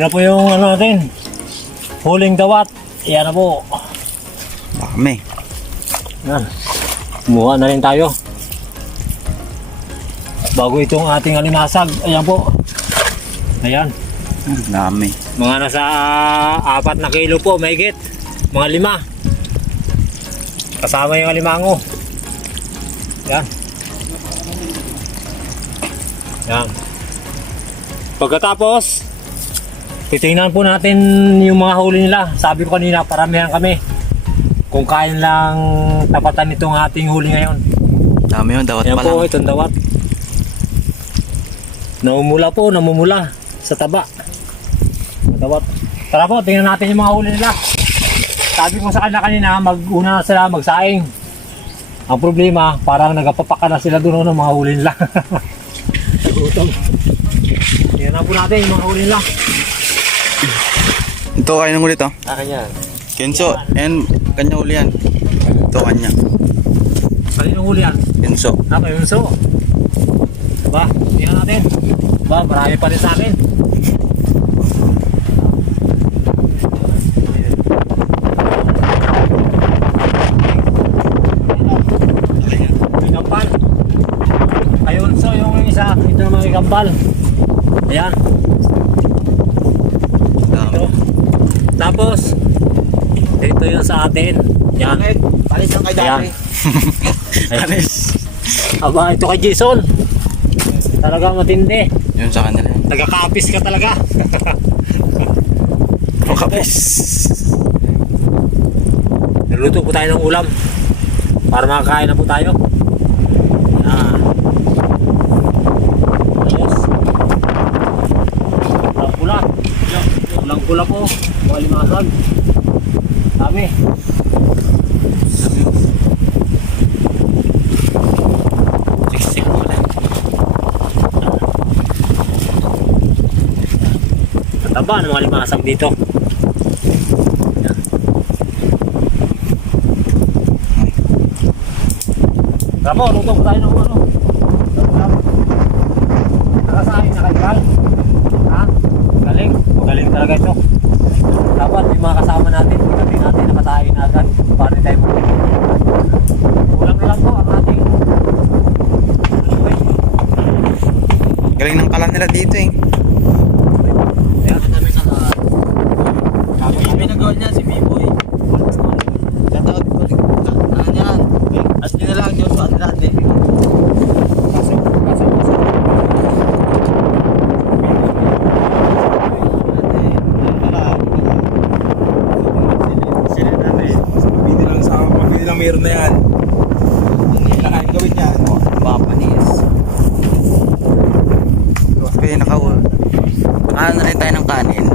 Yun na po yung ano natin. Huling dawat. Yan na po. Dami. Yan. Kumuha na rin tayo. Bago itong ating alimasag. Ayan po. Ayan. Dami. Mga nasa 4 na kilo po. Mahigit. Mga 5. Kasama yung alimango. Yan. Yan. Pagkatapos, titingnan po natin yung mga huli nila. Sabi ko kanina, paramihan kami. Kung kaya lang tapatan itong ating huli ngayon. Dami yun, dawat Ayan pa po, lang. itong dawat. Namumula sa taba. Dawat. Tara po, tingnan natin yung mga huli nila. Sabi ko sa kanina, mag-una na sila magsaing. Ang problema, parang nagapapaka na sila doon ng mga huli nila. Nagutom. Tingnan na po natin yung mga huli nila. Ito, kayo nang ulit oh. Akin yan. Kenzo, yan, kanya uli yan. Ito, kanya. Kaninong huli yan? Kenzo. Yun so. Ba, tingnan natin. Ba, marami pa rin sa akin. May kambal. Ayun so, yung isa, ito naman may kambal. Ayan. Ito. Tapos, ito yung sa atin. Yan. Palis lang kay Ayan. Dami. Ayan. Aba, ito kay Jason. Talaga matindi. Yun sa kanila. Nagkakapis ka talaga. Makapis. Naluto po tayo ng ulam. Para makakain na po tayo. Yan. Yes. Ulang pula. Ulang pula po. Malimasag. Dami. Siksik po na. Taba ng mga limasag dito. Yan. Rapo, luto ko tayo ng ano. Nakasahin na kayo. Ha? Galing. Magaling talaga ito. Dapat yung mga kasama natin, kami natin nakatahin na agad. Paano tayo muli. Kulang na lang po ang ating Galing ng kalan nila dito eh. ayan, kami sa Kami nagawa niya si Biboy. Shoutout ko. Ano yan? As nyo na lang Diyos sa Andrade. sila namin. Pwede lang sa akin. Pwede lang meron na yan. Kailangan gawin yan. Papanis. Okay, ano na rin tayo ng kanin.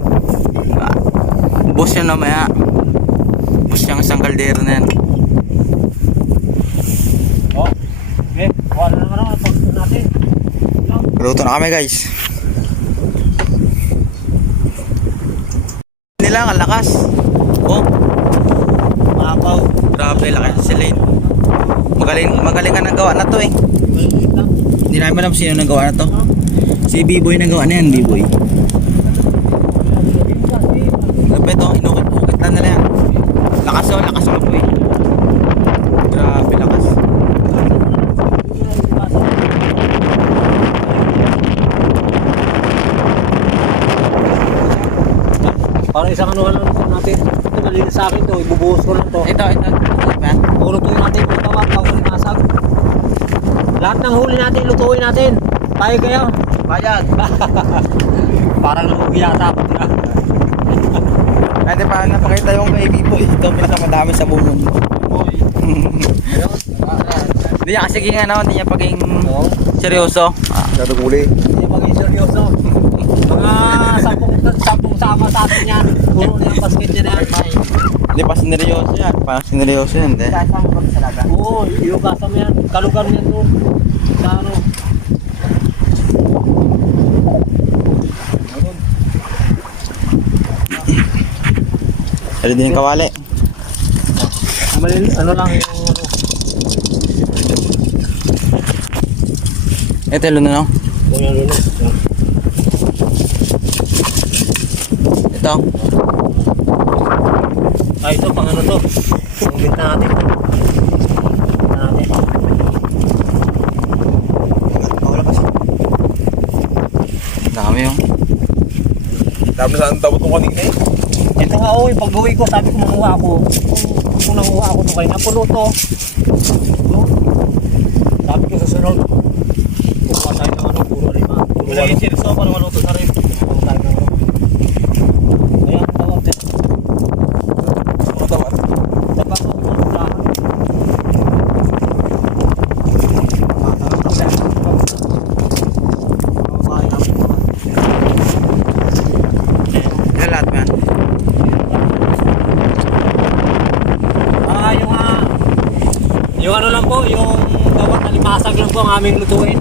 Ubus yun namaya. Ubus yung isang kaldero na yan. Oh, okay. Kuha na naman ang pagkakas natin. Luto na kami guys. Nila ang lakas. Oh. Mapaw. Grabe, lakas si Lane. Magaling ka nang gawa na to eh. Hindi namin alam sino nang gawa na to. Si B-Boy nang gawa na yan, B-Boy. Grabe to, inukit-ukit lang nila yan. Lakas ako po eh. Grabe, lakas. Para isang ano lang natin. Ito malinis sa akin to. Ibubuhos ko lang to. Ito. Lutuin natin yung tawag. Tawag masag. Lahat ng huli natin, lutuin natin. Tayo kayo. Bayad. Parang lugi yata. Pwede pa napakita yung kay B-Boy. Ito pinakamadami sa buong mundo. Hindi niya kasi hindi niya paging seryoso. Naduguli. Hindi maging seryoso. Mga 10 sama sa atin yan. Puro na yung basket niya na yan. Hindi pa sineryoso yan. Parang sineryoso yan. Kasama ko sa laga. Oo, yung kasama yan. Kalugar yan doon. Sa ano. Ano din yung kawali? Ano lang yung ano. Ito yung luno. Kung yung luno. Ito. Ito, pang ano to? Pang benta natin. Benta natin. Dami yung. Dami saan tawag itong kanina eh. Ito nga, oh, yung pag-uwi ko, sabi ko manguha ako. Kung nanguha ako ito kayo, napuno to. Sabi ko susunod. Kukuha tayo ng ano, puro lima. Wala yung sirso para maluto na rin. Kukuha tayo ng ano. Ayan, tawag din. Ano tawag? Diba ko, unahan. Yan lahat man. Yung ano lang po, yung gawat na limasag lang po ang aming lutuin.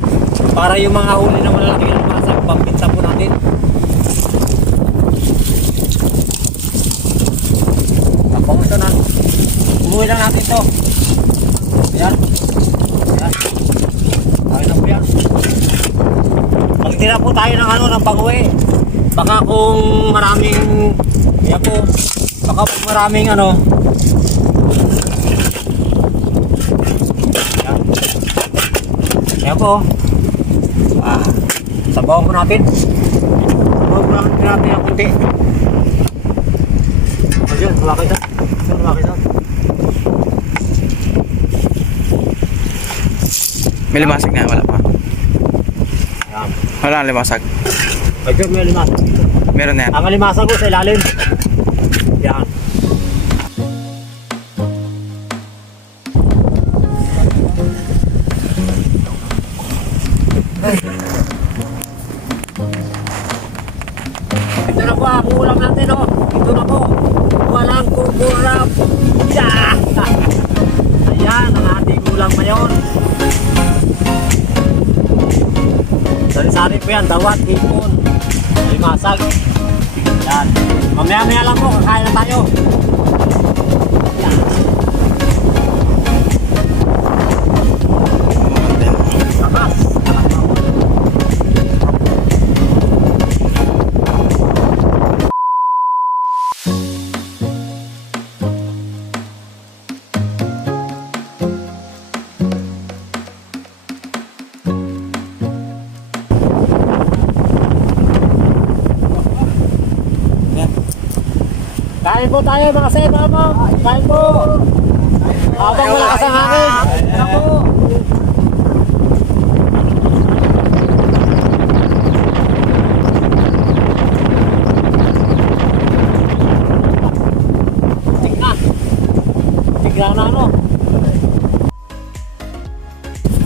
Para yung mga huli na malalaki na limasag, pampinsa po natin. Tapos ito na. Umuwi lang natin to. Ayan. Ayan. Kaya na po yan. Magtira po tayo ng ano, ng pag-uwi. Baka kung maraming, yan po, baka kung maraming ano, ayan po. Sabawan ko natin. Sabawan ko natin ang kunti. Ayun, lumaki na. Lumaki na. May limasag na, wala pa. Ayan. Wala ang limasag. Ayun, may limasag. Meron na yan. Ang limasag ko sa ilalim. Yan. Ito na po ang ulam natin, oh. Ito na po. Walang kukurap. Yeah! Ayan ang ating ulam ngayon. Sari-sari po yan. Dawat, hipon, limasag. Yan. Mamaya-maya lang po. Kakain na tayo. Yan. Takas. Kain po tayo mga sir, mama. Kain po. Habang malakas ang hangin. Kain po. Tignan. Tignan na ano.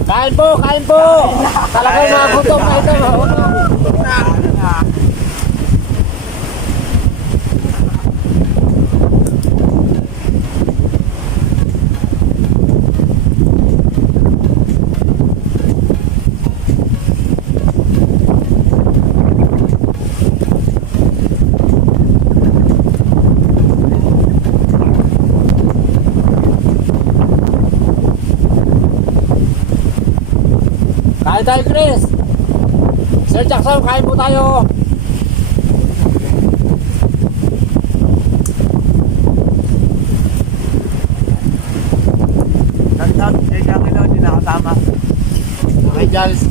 Kain po, kain po. Talagang magutom na ito. Kain tayo, Chris. Sir Jackson, kain po tayo. Nagtag, siya kaya daw hindi nakatama. Okay, Giles.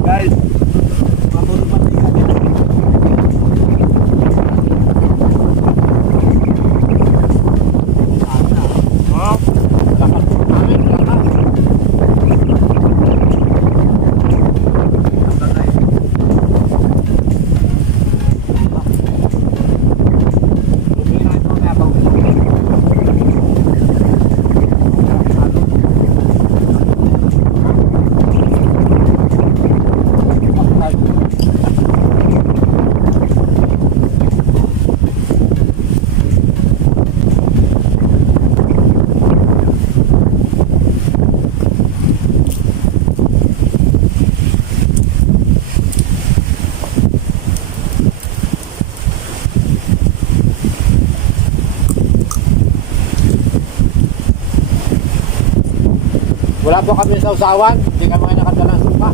Guys, Wala po kami sa usawan, hindi kami nakadala ng suka.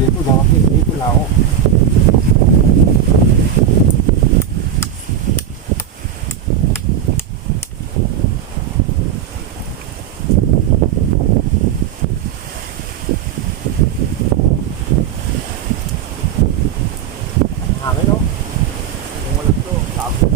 Dito na ako. Hangin no? Kung walang to, sabi.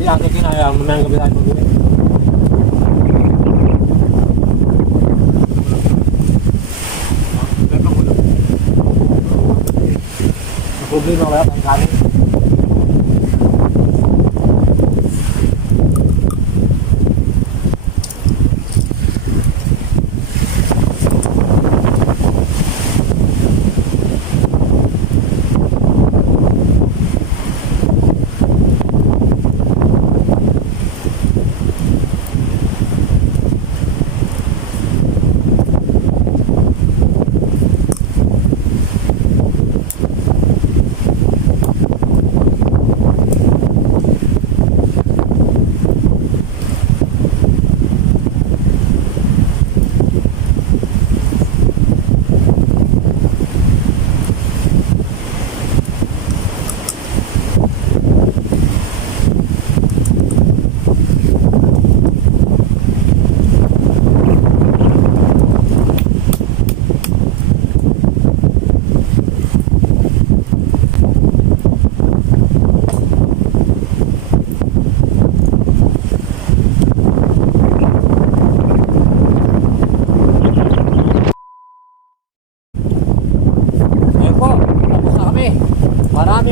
Hindi ang kinaya, mamayang gabi tayo mag-uwi. Ang problema wala tayong kanin.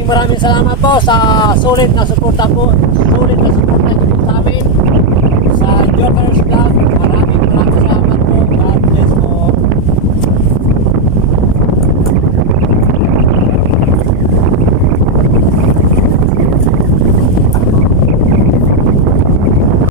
Maraming salamat po sa sulit na suporta po, sulit na suporta niyo po sa amin sa Jokers Vlog.